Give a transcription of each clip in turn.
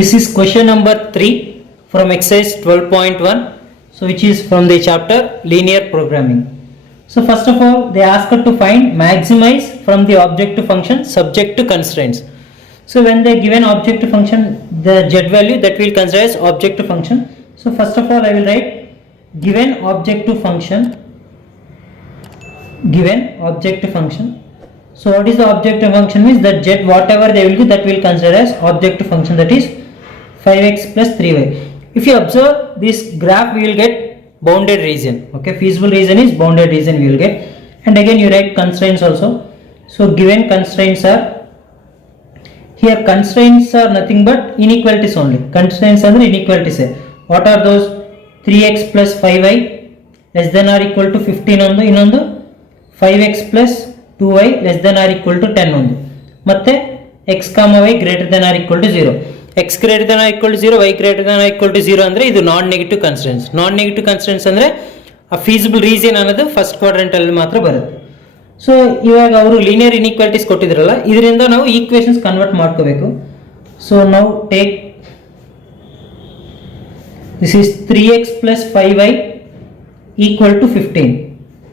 This is question number 3 from exercise 12.1, so which is from the chapter linear programming. So first of all, they ask us to find maximize from the objective function subject to constraints. So when they give an objective function, the z value that will consider as objective function. So first of all, I will write given objective function. So what is the objective function means that z whatever they will give that will consider as objective function, that is 5x plus 3y. If you observe this graph, we will get bounded region. Okay, feasible region is bounded region we will get, and again you write constraints also. So given constraints are, here constraints are nothing but inequalities only. Constraints are inequalities. What are those? 3x plus 5y less than or equal to 15 on the ಇನ್ನೊಂದು 5x plus 2y less than or equal to 10 ಒಂದು, ಮತ್ತೆ x, y greater than or equal to 0. x greater than or equal to 0, y greater than or equal to 0 ಅಂದ್ರೆ ಇದು ನಾನ್ negative constraints. ನಾನ್ negative constraints ಅಂದ್ರೆ ಆ feasible region ಅನ್ನೋದು first quadrant ಅಲ್ಲಿ ಮಾತ್ರ ಬರುತ್ತೆ. ಸೊ ಇವಾಗ ಅವರು ಲೀನಿಯರ್ ಇನ್ಇಕ್ವಾಲಿಟೀಸ್ ಕೊಟ್ಟಿದ್ರಲ್ಲ, ಇದರಿಂದ ನಾವು ಈಕ್ವೇಷನ್ಸ್ ಕನ್ವರ್ಟ್ ಮಾಡ್ಕೋಬೇಕು. ಸೊ ನಾವು take this is 3x plus 5y equal to 15.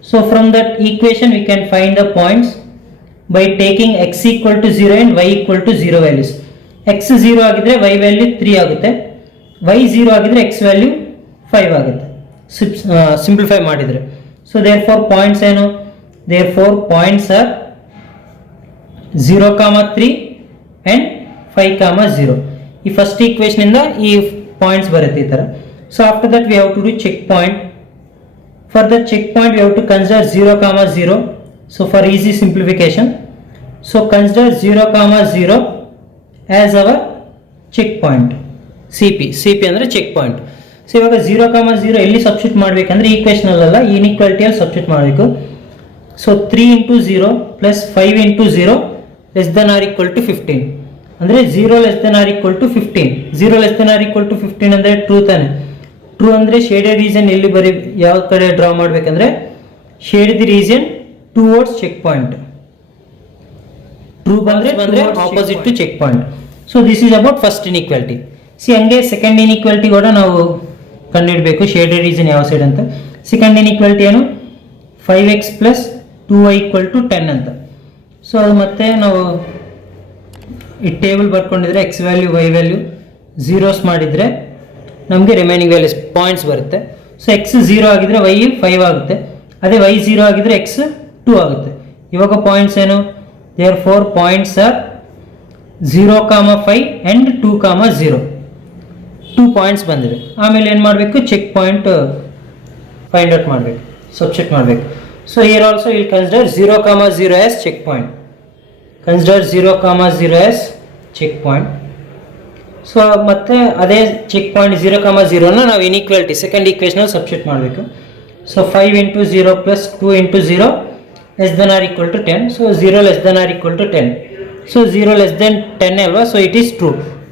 So from that equation we can find the points by taking x equal to 0 and y equal to 0 values. x 0 ಆಗಿದ್ರೆ y value 3 ಆಗುತ್ತೆ, y 0 ಆಗಿದ್ರೆ x value 5 ಆಗುತ್ತೆ simplify ಮಾಡಿದ್ರೆ. So therefore points ಏನು? therefore points are 0, 3 and 5, 0. ಈ first equation ಇಂದ ಈ points ಬರುತ್ತೆ ಈ ತರ. So after that we have to do check point. For the check point we have to consider 0, 0. So for easy simplification, so consider 0, 0 as our check point. CP ಅಂದ್ರೆ check point. So ಇವಾಗ 0, 0 ಎಲ್ಲಿ substitute ಮಾಡಬೇಕಂದ್ರೆ equation ಅಲ್ಲ, ಇನ್ಇಕ್ವಾಲಿಟಿಯಲ್ಲಿ substitute ಮಾಡಬೇಕು. So 3 into 0 plus 5 into 0 less than or equal to 15 ಅಂದ್ರೆ 0 less than or equal to 15. 0 less than or equal to 15 ಅಂದ್ರೆ true ತಾನೆ. ಟ್ರೂ ಅಂದ್ರೆ ಶೇಡೆಡ್ ರೀಜನ್ ಎಲ್ಲಿ ಯಾವ ಕಡೆ ಡ್ರಾ ಮಾಡಬೇಕಂದ್ರೆ shaded region towards check point. True ಬಂದ್ರೆ opposite to check point. So this is about first inequality. See ಹಂಗೆ second inequality ಕೂಡ ನಾವು ಕಂಡುಹಿಡಬೇಕು ಶೇಡೆಡ್ ರೀಜನ್ ಯಾವ ಸೈಡ್ ಅಂತ. ಸೆಕೆಂಡ್ ಇನ್ಇಕ್ವಾಲಿಟಿ ಏನು? 5x plus 2y equal to 10 ಅಂತ. ಸೊ ಅದು ಮತ್ತೆ ನಾವು ಈ ಟೇಬಲ್ ಬರ್ಕೊಂಡಿದ್ರೆ x value y value zeros ಮಾಡಿದ್ರೆ ನಮಗೆ ರಿಮೈನಿಂಗ್ ವ್ಯಾಲ್ಯೂಸ್ ಪಾಯಿಂಟ್ಸ್ ಬರುತ್ತೆ. ಸೊ x 0 ಆಗಿದ್ರೆ y 5 ಆಗುತ್ತೆ, ಅದೇ y 0 ಆಗಿದ್ರೆ x 2 ಆಗುತ್ತೆ. ಇವಾಗ ಪಾಯಿಂಟ್ಸ್ ಏನು? therefore points are 0, 5 and 2, 0. 2 points ಬಂದಿದೆ. ಆಮೇಲೆ ಏನು ಮಾಡಬೇಕು? ಚೆಕ್ ಪಾಯಿಂಟ್ ಫೈಂಡ್ ಔಟ್ ಮಾಡಬೇಕು, ಸಬ್ಸ್ಟಿಟ್ಯೂಟ್ ಮಾಡಬೇಕು. So here also will consider 0, 0 as check point. Consider 0, 0 as check point. So ಮತ್ತೆ ಅದೇ ಚೆಕ್ ಪಾಯಿಂಟ್ 0, 0ನ ನಾವು ಇನ್ಇಕ್ವಾಲಿಟಿ ಸೆಕೆಂಡ್ ಈಕ್ವೇಷನ್ ಸಬ್ಸ್ಟಿಟ್ಯೂಟ್ ಮಾಡಬೇಕು. So 5 into 0 plus 2 into 0 less than or equal to 10. So 0 less than or equal to 10. So 0 less than 10 ಅಲ್ವಾ, so it is true.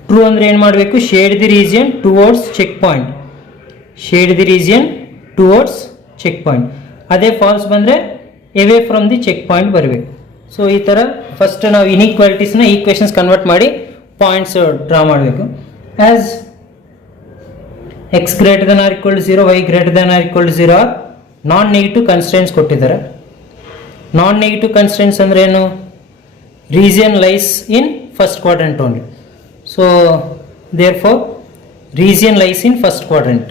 True ಅಂದ್ರೆ ಏನು ಮಾಡಬೇಕು? Shade the region towards check point. Shade the region towards check point. ಅದೇ false ಬಂದರೆ away from the check point ಬರಬೇಕು. So ಈ ಥರ first ನಾವು ಇನ್ಇಕ್ವಾಲಿಟೀಸ್ನ ಈಕ್ವೇಷನ್ಸ್ ಕನ್ವರ್ಟ್ ಮಾಡಿ ಪಾಯಿಂಟ್ಸ್ ಡ್ರಾ ಮಾಡಬೇಕು. As x greater than or equal to 0, y greater than or equal to 0 are non negative constraints ಕೊಟ್ಟಿದ್ದಾರೆ. ನಾನ್ ನೆಗೆಟಿವ್ ಕನ್ಸ್ಟ್ರೆಂಟ್ಸ್ ಅಂದ್ರೆ ಏನು? Region lies in first quadrant only. So therefore region lies in first quadrant.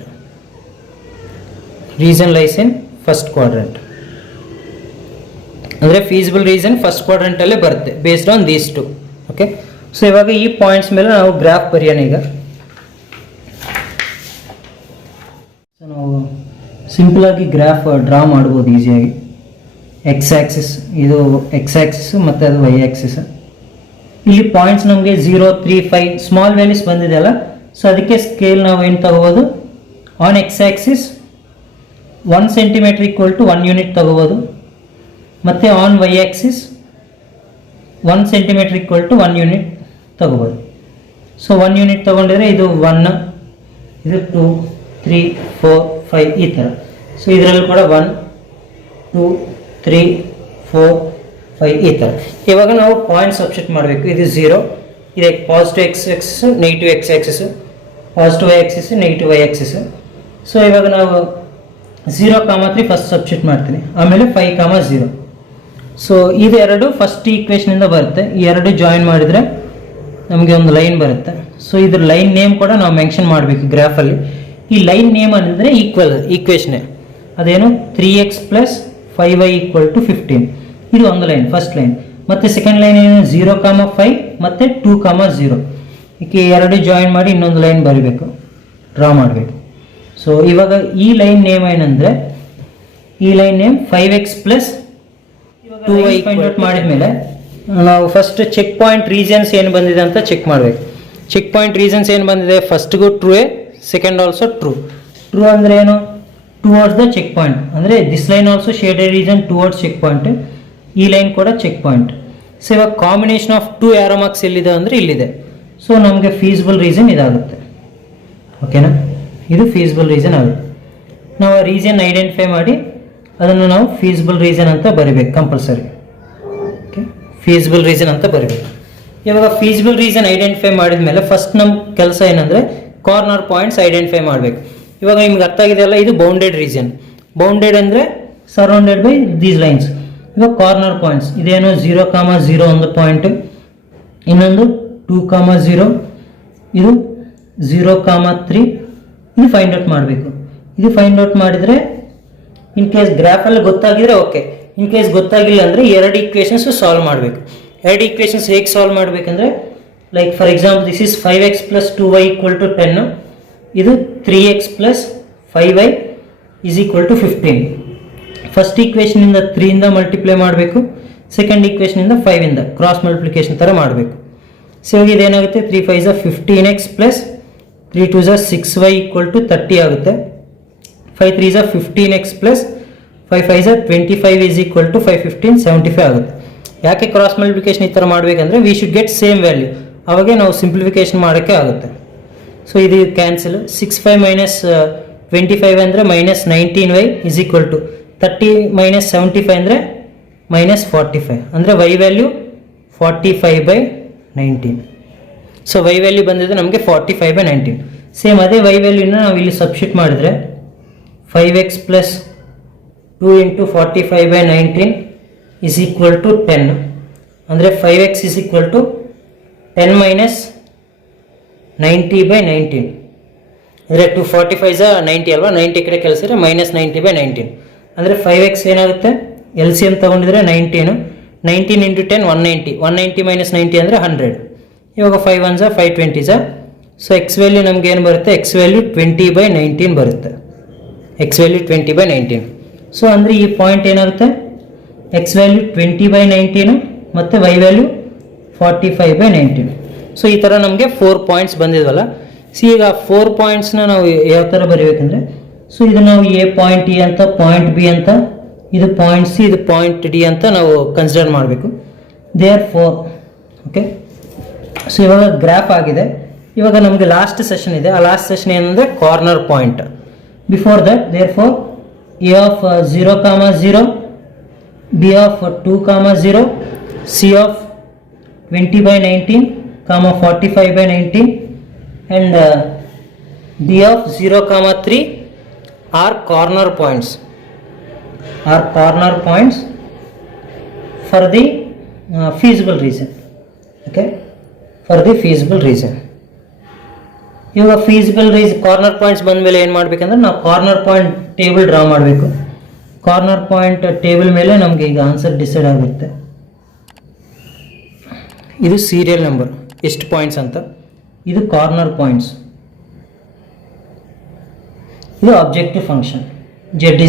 Region lies in first quadrant ಅಂದರೆ feasible region first ಕ್ವಾಡ್ರೆಂಟಲ್ಲೇ ಬರುತ್ತೆ based on these two. Okay, so ಇವಾಗ ಈ points ಮೇಲೆ ನಾವು graph ಬರೆಯೋಣ. ಈಗ ಸೊ ನಾವು ಸಿಂಪಲ್ ಆಗಿ ಗ್ರಾಫ್ ಡ್ರಾ ಮಾಡ್ಬೋದು ಈಸಿಯಾಗಿ. ಎಕ್ಸ್ ಆ್ಯಕ್ಸಿಸ್ ಇದು ಎಕ್ಸ್ ಆ್ಯಕ್ಸಿಸ್ ಮತ್ತು ಅದು ವೈ ಆ್ಯಕ್ಸಿಸ್. ಇಲ್ಲಿ ಪಾಯಿಂಟ್ಸ್ ನಮಗೆ 0, 3, 5 ಸ್ಮಾಲ್ ವ್ಯಾಲ್ಯೂಸ್ ಬಂದಿದೆಯಲ್ಲ, ಸೊ ಅದಕ್ಕೆ ಸ್ಕೇಲ್ ನಾವು ಏನು ತಗೋಬೋದು? On x axis 1 centimetre equal to 1 unit ತಗೋಬೋದು, ಮತ್ತು on y axis 1 centimetre equal to 1 unit ತಗೋಬೋದು. ಸೊ 1 ಯೂನಿಟ್ ತೊಗೊಂಡಿದ್ರೆ ಇದು 1, ಇದು 2, 3, 4, 5 ಈ ಥರ. ಸೊ ಇದರಲ್ಲಿ ಕೂಡ 1, 2, 3, 4, 5 ಈ ಥರ. ಇವಾಗ ನಾವು ಪಾಯಿಂಟ್ ಸಬ್ಸ್ಟಿಟ್ಯೂಟ್ ಮಾಡಬೇಕು. ಇದು 0, ಇದೆ positive x axis, negative x axis, positive y axis, negative y axis. So ಇವಾಗ ನಾವು 0,3 ಫಸ್ಟ್ ಸಬ್ಸ್ಟಿಟ್ಯೂಟ್ ಮಾಡ್ತೀನಿ, ಆಮೇಲೆ 5,0. ಸೊ ಇದೆರಡು ಫಸ್ಟ್ ಈಕ್ವೇಷನಿಂದ ಬರುತ್ತೆ. ಈ ಎರಡು ಜಾಯಿನ್ ಮಾಡಿದರೆ ನಮಗೆ ಒಂದು ಲೈನ್ ಬರುತ್ತೆ. ಸೊ ಇದ್ರ ಲೈನ್ ನೇಮ್ ಕೂಡ ನಾವು ಮೆನ್ಷನ್ ಮಾಡಬೇಕು ಗ್ರಾಫಲ್ಲಿ. ಈ ಲೈನ್ ನೇಮ್ ಅಂದರೆ ಈಕ್ವೇಷನ್ನೇ, ಅದೇನು 3x + 5y = 15. ಇದು ಒಂದು ಲೈನ್, ಫಸ್ಟ್ ಲೈನ್. ಮತ್ತು ಸೆಕೆಂಡ್ ಲೈನ್ ಏನು 0,5 ಮತ್ತು 2,0. ಈಗ ಎರಡು ಜಾಯಿನ್ ಮಾಡಿ ಇನ್ನೊಂದು ಲೈನ್ ಬರೀಬೇಕು, ಡ್ರಾ ಮಾಡಬೇಕು. ಸೊ ಇವಾಗ ಈ ಲೈನ್ ನೇಮ್ ಏನಂದರೆ, ಈ line name 5x + 2y find out ಮಾಡಿದ ಮೇಲೆ ನಾವು ಫಸ್ಟ್ ಚೆಕ್ ಪಾಯಿಂಟ್ ರೀಸನ್ಸ್ ಏನು ಬಂದಿದೆ ಅಂತ ಚೆಕ್ ಮಾಡಬೇಕು. ಚೆಕ್ ಪಾಯಿಂಟ್ ರೀಸನ್ಸ್ ಏನು ಬಂದಿದೆ, ಫಸ್ಟ್ಗೂ true, second also true. True ಅಂದರೆ ಏನು, ಟುವರ್ಡ್ಸ್ ದ ಚೆಕ್ ಪಾಯಿಂಟ್, ಅಂದರೆ this line also shaded region towards check point, ಈ ಲೈನ್ ಕೂಡ ಚೆಕ್ ಪಾಯಿಂಟ್. ಸೊ ಇವಾಗ ಕಾಂಬಿನೇಷನ್ ಆಫ್ 2 ಆರೋ ಮಾರ್ಕ್ಸ್ ಎಲ್ಲಿದೆ ಅಂದರೆ ಇಲ್ಲಿದೆ. ಸೊ ನಮಗೆ ಫೀಸಿಬಲ್ ರೀಸನ್ ಇದಾಗುತ್ತೆ. ಓಕೆನಾ, ಇದು ಫೀಸಿಬಲ್ ರೀಸನ್ ಆಗುತ್ತೆ. ನಾವು ಆ ರೀಸನ್ ಐಡೆಂಟಿಫೈ ಮಾಡಿ ಅದನ್ನು ನಾವು ಫೀಸಿಬಲ್ ರೀಸನ್ ಅಂತ ಬರಿಬೇಕು ಕಂಪಲ್ಸರಿ. ಓಕೆ, ಫೀಸಿಬಲ್ ರೀಸನ್ ಅಂತ ಬರಿಬೇಕು. ಇವಾಗ ಫೀಸಿಬಲ್ ರೀಸನ್ ಐಡೆಂಟಿಫೈ ಮಾಡಿದ ಮೇಲೆ ಫಸ್ಟ್ ನಮ್ಮ ಕೆಲಸ ಏನಂದರೆ ಕಾರ್ನರ್ ಪಾಯಿಂಟ್ಸ್ ಐಡೆಂಟಿಫೈ ಮಾಡಬೇಕು. ಇವಾಗ ನಿಮ್ಗೆ ಅರ್ಥ ಆಗಿದೆಯಲ್ಲ, ಇದು ಬೌಂಡೆಡ್ ರೀಜನ್. ಬೌಂಡೆಡ್ ಅಂದರೆ ಸರೌಂಡೆಡ್ ಬೈ ದೀಸ್ ಲೈನ್ಸ್. ಇವಾಗ ಕಾರ್ನರ್ ಪಾಯಿಂಟ್ಸ್ ಇದೇನು 0,0 ಒಂದು ಪಾಯಿಂಟ್, ಇನ್ನೊಂದು 2,0, ಇದು 0,3. ಇದು ಫೈಂಡ್ ಔಟ್ ಮಾಡಬೇಕು. ಇದು ಫೈಂಡ್ ಔಟ್ ಮಾಡಿದರೆ ಇನ್ ಕೇಸ್ ಗ್ರಾಫಲ್ಲಿ ಗೊತ್ತಾಗಿದ್ರೆ ಓಕೆ, ಇನ್ ಕೇಸ್ ಗೊತ್ತಾಗಿಲ್ಲ ಅಂದರೆ ಎರಡು ಈಕ್ವೇಷನ್ಸ್ ಸಾಲ್ವ್ ಮಾಡಬೇಕು. ಎರಡು ಈಕ್ವೇಷನ್ಸ್ ಹೇಗೆ ಸಾಲ್ವ್ ಮಾಡಬೇಕಂದ್ರೆ, like for example this is 5x + 2y = 10. ಇದು 3x + 5y = 15. ಫಸ್ಟ್ ಈಕ್ವೇಷನಿಂದ 3ಇಂದ ಮಲ್ಟಿಪ್ಲೈ ಮಾಡಬೇಕು, ಸೆಕೆಂಡ್ ಈಕ್ವೇಷನಿಂದ 5ಇಂದ ಕ್ರಾಸ್ ಮಲ್ಟಿಪ್ಲಿಕೇಶನ್ ಥರ ಮಾಡಬೇಕು. ಸೊ ಇವಾಗ ಇದೇನಾಗುತ್ತೆ, 3 × 5 = 15x + 3 × 2 = 6y = 30 ಆಗುತ್ತೆ. 5 × 3 = 15x + 5 × 5 = 25 = 5 × 15 = 75 ಆಗುತ್ತೆ. ಯಾಕೆ ಕ್ರಾಸ್ ಮಲ್ಟಿಪ್ಲಿಕೇಶನ್ ಈ ಥರ ಮಾಡಬೇಕಂದ್ರೆ we should get same value, ಅವಾಗೆ ನಾವು ಸಿಂಪ್ಲಿಫಿಕೇಶನ್ ಮಾಡೋಕ್ಕೆ ಆಗುತ್ತೆ. ಸೊ ಇದು ಕ್ಯಾನ್ಸಲ್. 6 - 25 ಅಂದರೆ -19y = 30 - 75 ಅಂದರೆ -45, ಅಂದರೆ y value 45/19. So y value ಬಂದಿದೆ ನಮಗೆ 45/19. ಸೇಮ್ ಅದೇ y ವ್ಯಾಲ್ಯೂನ ನಾವು ಇಲ್ಲಿ ಸಬ್ಸ್ಟಿಟ್ಯೂಟ್ ಮಾಡಿದರೆ 5x + 2 × 45/19 = 10. ಅಂದರೆ 5x = 10 - 90/19. ಅಂದರೆ 245 = 90 ಅಲ್ವಾ, 90 ಕಡೆ ಕೆಲಸಿದ್ರೆ -90/19. ಅಂದರೆ 5x ಏನಾಗುತ್ತೆ, ಎಲ್ ಸಿ ಎಮ್ ತೊಗೊಂಡಿದ್ರೆ 19 × 10 190, 190 - 90 ಅಂದರೆ 100. ಇವಾಗ 5 1s = 5 20s. So X value ನಮ್ಗೆ ಏನು ಬರುತ್ತೆ, ಎಕ್ಸ್ ವ್ಯಾಲ್ಯೂ 20/19 ಬರುತ್ತೆ. X value 20/19. ಸೊ ಅಂದರೆ ಈ ಪಾಯಿಂಟ್ ಏನಾಗುತ್ತೆ, ಎಕ್ಸ್ ವ್ಯಾಲ್ಯೂ 20/19 ಮತ್ತು ವೈ ವ್ಯಾಲ್ಯೂ 45/19. ಸೊ ಈ ಥರ ನಮಗೆ 4 ಪಾಯಿಂಟ್ಸ್ ಬಂದಿದ್ವಲ್ಲ. ಸಿ ಈಗ 4 ಪಾಯಿಂಟ್ಸ್ನ ನಾವು ಯಾವ ಥರ ಬರೀಬೇಕಂದ್ರೆ, ಸೊ ಇದು ನಾವು ಎ ಪಾಯಿಂಟ್ ಇ ಅಂತ, ಪಾಯಿಂಟ್ ಬಿ ಅಂತ, ಇದು ಪಾಯಿಂಟ್ ಸಿ, ಇದು ಪಾಯಿಂಟ್ ಡಿ ಅಂತ ನಾವು ಕನ್ಸಿಡರ್ ಮಾಡಬೇಕು. They are 4. ಓಕೆ, ಸೊ ಇವಾಗ ಗ್ರಾಫ್ ಆಗಿದೆ. ಇವಾಗ ನಮಗೆ ಲಾಸ್ಟ್ ಸೆಷನ್ ಇದೆ. ಆ ಲಾಸ್ಟ್ ಸೆಷನ್ ಏನಂದರೆ corner point. Before that therefore A of 0,0, B of 2,0, C of 20/19, 45/19 and d of 0,3 are corner points. Are corner points for the feasible region. Okay, for the feasible region. ಇವಾಗ feasible corner points ಬಂದ ಮೇಲೆ ಏನು ಮಾಡಬೇಕಂದ್ರೆ ನಾವು corner point table draw ಮಾಡಬೇಕು. Corner point table ಮೇಲೆ ನಮಗೆ ಈಗ ಆನ್ಸರ್ ಡಿಸೈಡ್ ಆಗುತ್ತೆ. ಇದು ಸೀರಿಯಲ್ ನಂಬರ್ ಎಷ್ಟು ಪಾಯಿಂಟ್ಸ್ ಅಂತ, ಇದು ಕಾರ್ನರ್ ಪಾಯಿಂಟ್ಸ್, ಇದು ಆಬ್ಜೆಕ್ಟಿವ್ ಫಂಕ್ಷನ್ z =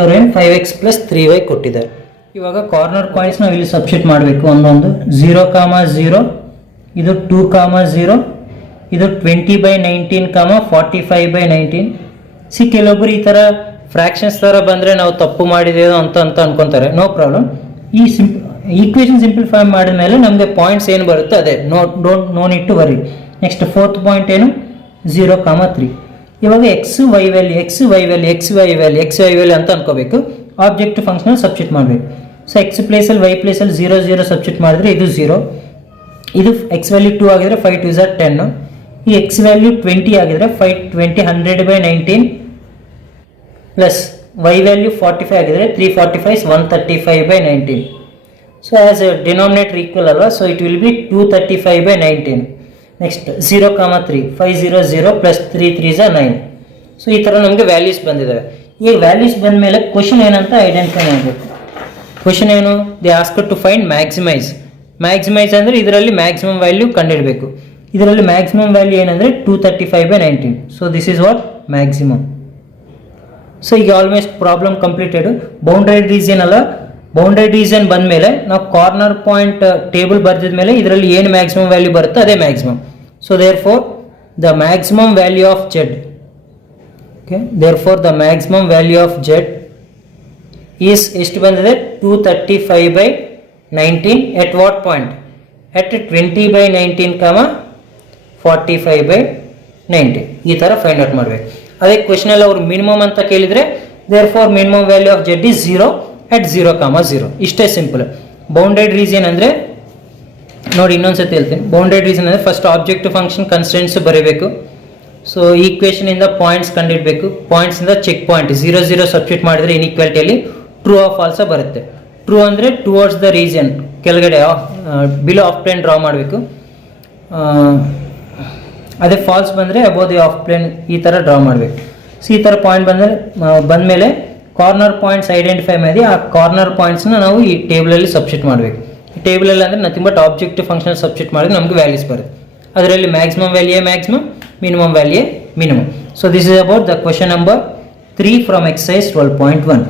ಅವ್ರು ಏನು 5x + 3y ಕೊಟ್ಟಿದ್ದಾರೆ. ಇವಾಗ ಕಾರ್ನರ್ ಪಾಯಿಂಟ್ಸ್ ನಾವು ಇಲ್ಲಿ ಸಬ್ಸ್ಟಿಟ್ಯೂಟ್ ಮಾಡಬೇಕು ಒಂದೊಂದು. 0,0, ಇದು 2,0, ಇದು 20/19, 45/19. ಸಿ ಕೆಲವೊಬ್ಬರು ಈ ಥರ ಫ್ರ್ಯಾಕ್ಷನ್ಸ್ ಥರ ಬಂದರೆ ನಾವು ತಪ್ಪು ಮಾಡಿದೇವೋ ಅಂತ ಅನ್ಕೊತಾರೆ. No problem. ಈ ಈಕ್ವೇಷನ್ ಸಿಂಪ್ಲಿಫೈ ಮಾಡಿದ ಮೇಲೆ ನಮಗೆ ಪಾಯಿಂಟ್ಸ್ ಏನು ಬರುತ್ತೆ ಅದೇ, no need to worry. Next 4th point ಏನು, 0,3. ಇವಾಗ ಎಕ್ಸ್ ವೈ ವ್ಯಾಲ್ಯೂ ಅಂತ ಅನ್ಕೋಬೇಕು. ಆಬ್ಜೆಕ್ಟಿವ್ ಫಂಕ್ಷನ್ ಸಬ್ಸ್ಟಿಟ್ಯೂಟ್ ಮಾಡಬೇಕು. ಸೊ ಎಕ್ಸ್ ಪ್ಲೇಸಲ್ಲಿ ವೈ ಪ್ಲೇಸಲ್ಲಿ 0 0 ಸಬ್ಸ್ಟಿಟ್ಯೂಟ್ ಮಾಡಿದ್ರೆ ಇದು 0, ಇದು ಎಕ್ಸ್ ವ್ಯಾಲ್ಯೂ 2 ಆಗಿದ್ರೆ 5 2 is 10. ಈ ಎಕ್ಸ್ ವ್ಯಾಲ್ಯೂ 20 ಆಗಿದ್ರೆ 5 20 100/19 ಪ್ಲಸ್ y ವ್ಯಾಲ್ಯೂ 45 ಆಗಿದ್ರೆ 345 is 135/19. So as denominator equal ಅಲ್ವಾ, so it will be 235/19. Next 0, 3 5 0 0 plus 3 3 is 9. So ಈ ಥರ ನಮಗೆ ವ್ಯಾಲ್ಯೂಸ್ ಬಂದಿದ್ದಾವೆ. ಈ ವ್ಯಾಲ್ಯೂಸ್ ಬಂದ ಮೇಲೆ ಕ್ವಶನ್ ಏನಂತ ಐಡೆಂಟಿಫೈ ಮಾಡಬೇಕು. ಕ್ವಶನ್ ಏನು, they ask to find maximise. Maximise ಅಂದರೆ ಇದರಲ್ಲಿ ಮ್ಯಾಕ್ಸಿಮಮ್ ವ್ಯಾಲ್ಯೂ ಕಂಡುಹಿಡಬೇಕು. ಇದರಲ್ಲಿ ಮ್ಯಾಕ್ಸಿಮಮ್ ವ್ಯಾಲ್ಯೂ ಏನಂದರೆ 235/19. So this is what maximum. So ಈಗ almost problem completed. Boundary region ಅಲ್ಲ, ಬೌಂಡರಿ ರೀಜನ್ ಬಂದ ಮೇಲೆ ನಾವು ಕಾರ್ನರ್ ಪಾಯಿಂಟ್ ಟೇಬಲ್ ಬರೆದಿದ ಮೇಲೆ ಇದರಲ್ಲಿ ಏನು ಮ್ಯಾಕ್ಸಿಮಮ್ ವ್ಯಾಲ್ಯೂ ಬರುತ್ತೋ ಅದೇ maximum. So therefore the maximum value of z, okay, therefore the maximum value of z is ಎಷ್ಟು ಬಂದಿದೆ 235/19 at what point, at 20/19, 45/19. ಈ ತರ ಫೈಂಡ್ ಔಟ್ ಮಾಡಬೇಕು. ಅದೇ ಕ್ವೆಶ್ಚನ್ ಅಲ್ಲಿ ಅವರು ಮಿನಿಮಮ್ ಅಂತ ಕೇಳಿದ್ರೆ therefore minimum value of z is 0 at 0, 0. ಇಷ್ಟೇ ಸಿಂಪಲ್. ಬೌಂಡೆಡ್ ರೀಜನ್ ಅಂದ್ರೆ ನೋಡಿ ಇನ್ನೊಂದ್ಸತಿ ಹೇಳ್ತೀನಿ. ಬೌಂಡೆಡ್ ರೀಜನ್ ಅಂದ್ರೆ ಫಸ್ಟ್ ಆಬ್ಜೆಕ್ಟಿವ್ ಫಂಕ್ಷನ್ ಕನ್ಸ್ಟೆಂಟ್ಸ್ ಬರೀಬೇಕು. ಸೊ ಈಕ್ವೇಷನ್ ಇಂದ ಪಾಯಿಂಟ್ಸ್ ಕಂಡಿಡಬೇಕು. ಪಾಯಿಂಟ್ಸ್ ಇಂದ ಚೆಕ್ ಪಾಯಿಂಟ್ 0 0 ಸಬ್ಸ್ಟಿಟ್ಯೂಟ್ ಮಾಡಿದ್ರೆ ಇನ್ಇಕ್ವಾಲಿಟಿಯಲ್ಲಿ ಟ್ರೂ ಆಫ್ ಫಾಲ್ಸ್ ಬರುತ್ತೆ. ಟ್ರೂ ಅಂದರೆ ಟುವರ್ಡ್ಸ್ ದ ರೀಜನ್, ಕೆಳಗಡೆ ಬಿಲೋ ಆಫ್ ಪ್ಲೇನ್ ಡ್ರಾ ಮಾಡಬೇಕು. ಅದೇ ಫಾಲ್ಸ್ ಬಂದರೆ ಅಬೌವ್ ದಿ ಆಫ್ ಪ್ಲೇನ್ ಈ ಥರ ಡ್ರಾ ಮಾಡಬೇಕು. ಸೊ ಈ ಥರ ಪಾಯಿಂಟ್ ಬಂದಮೇಲೆ ಕಾರ್ನರ್ ಪಾಯಿಂಟ್ಸ್ ಐಡೆಂಟಿಫೈ ಮಾಡಿ ಆ ಕಾರ್ನರ್ ಪಾಯಿಂಟ್ಸ್ನ ನಾವು ಈ ಟೇಬಲಲ್ಲಿ ಸಬ್ಸ್ಟಿಟ್ಯೂಟ್ ಮಾಡಬೇಕು. ಈ ಟೇಬಲಲ್ಲಿ ಅಂದರೆ nothing but objective function substitute ಮಾಡಿದ್ರೆ ನಮಗೆ ವ್ಯಾಲ್ಯೂಸ್ ಬರುತ್ತೆ. ಅದರಲ್ಲಿ maximum value maximum, minimum value minimum. So this is about the question number 3 from exercise 12.1.